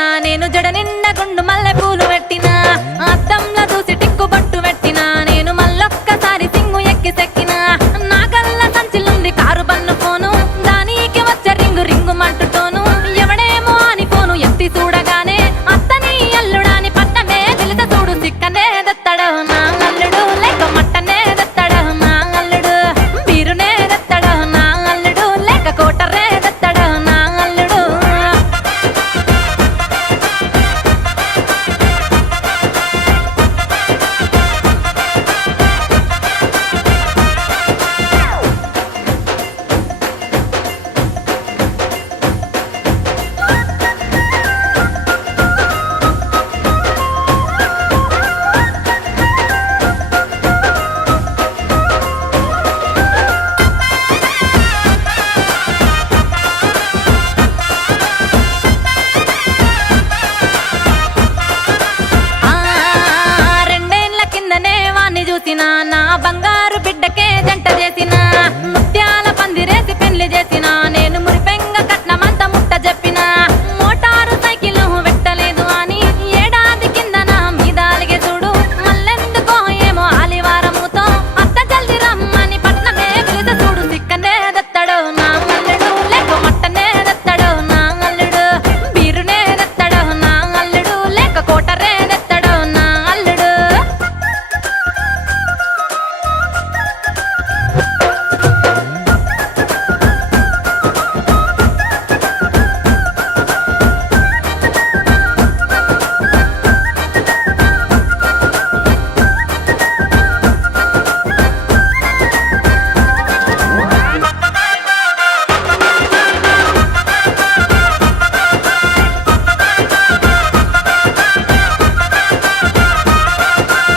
పెట్టినా నేను జడ నిండా గుండు మల్లె పూలు పెట్టినా అద్దంలో చూసి టిక్కు బట్టు పెట్టినా నేను మళ్ళొక్కసారి సింగు ఎక్కి సెక్కినా నా కళ్ళ సంచిలుంది కారు బన్ను ఫోను దానికి వచ్చే రింగు రింగు మంటుతోను ఎవడేమో అని ఫోను ఎత్తి చూడగానే అత్తని అల్లుడాని పట్టమే తెలిత చూడు సిక్కనే దత్తడు నా అల్లుడు లేక మట్టనే దత్తడు నా అల్లుడు బీరునే దత్తడు నా అల్లుడు లేక కోటరే దత్తడు నా అల్లుడు రెండేళ్ల కిందనే వాణ్ణి చూసిన నా బంగారు బిడ్డకే జంట చేసిన ముత్యాల పందిరేసి పెళ్లి చేసిన నేను మురిపెంగ కట్నమంత ముట్ట చెప్పిన మోటారు సైకిల్ పెట్టలేదు అని ఏడాది కింద నా మీద అలిగే చూడు మళ్ళెందుకో ఏమో ఆలివారముతో అత్త జల్ది రమ్మని పట్నమే పిలిత చూడు సిక్కనే దత్తడు నా అల్లుడు లేక మట్టనే దత్తడు నా అల్లుడు బీరునే దత్తడు నా అల్లుడు లేక కోటరే దత్తడు నా అల్లుడు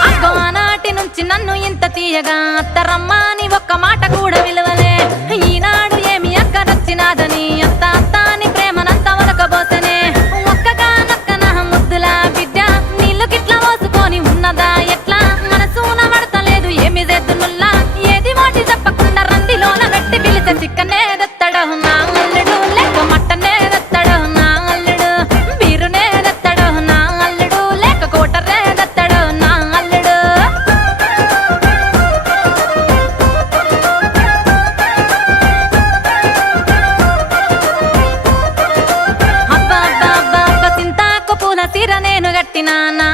అగ్గో ఆనాటి నుంచి నన్ను ఇంత తీయగా అత్తరమ్మని ఒక్క మాట కూడా విలువలే ఈనాడు ఏమి అక్కరొచ్చినాదని అత్త అత్త అని ప్రేమనంత ఒలకబోసనే ఒక్కగానొక్క నా ముద్దుల బిడ్డ నీళ్ళు గిట్ల పోసుకొని ఉన్నదా ఎట్లా మనసున పడతలేదు ఏమి చేద్దునుల్లా ఏది వాటి చెప్పకుండా రందిలోన గట్టి పిలిచే చిక్కనే దత్తడు నా అల్లుడు లేక మట్టనే దత్తడు నా అల్లుడు బీరునే దత్తడు నా అల్లుడు లేక కోటరే దత్తడు నా అల్లుడు అబ్బా అబ్బా అబ్బా అబ్బా సింతాకు పూల తీర నేను గట్టినా నా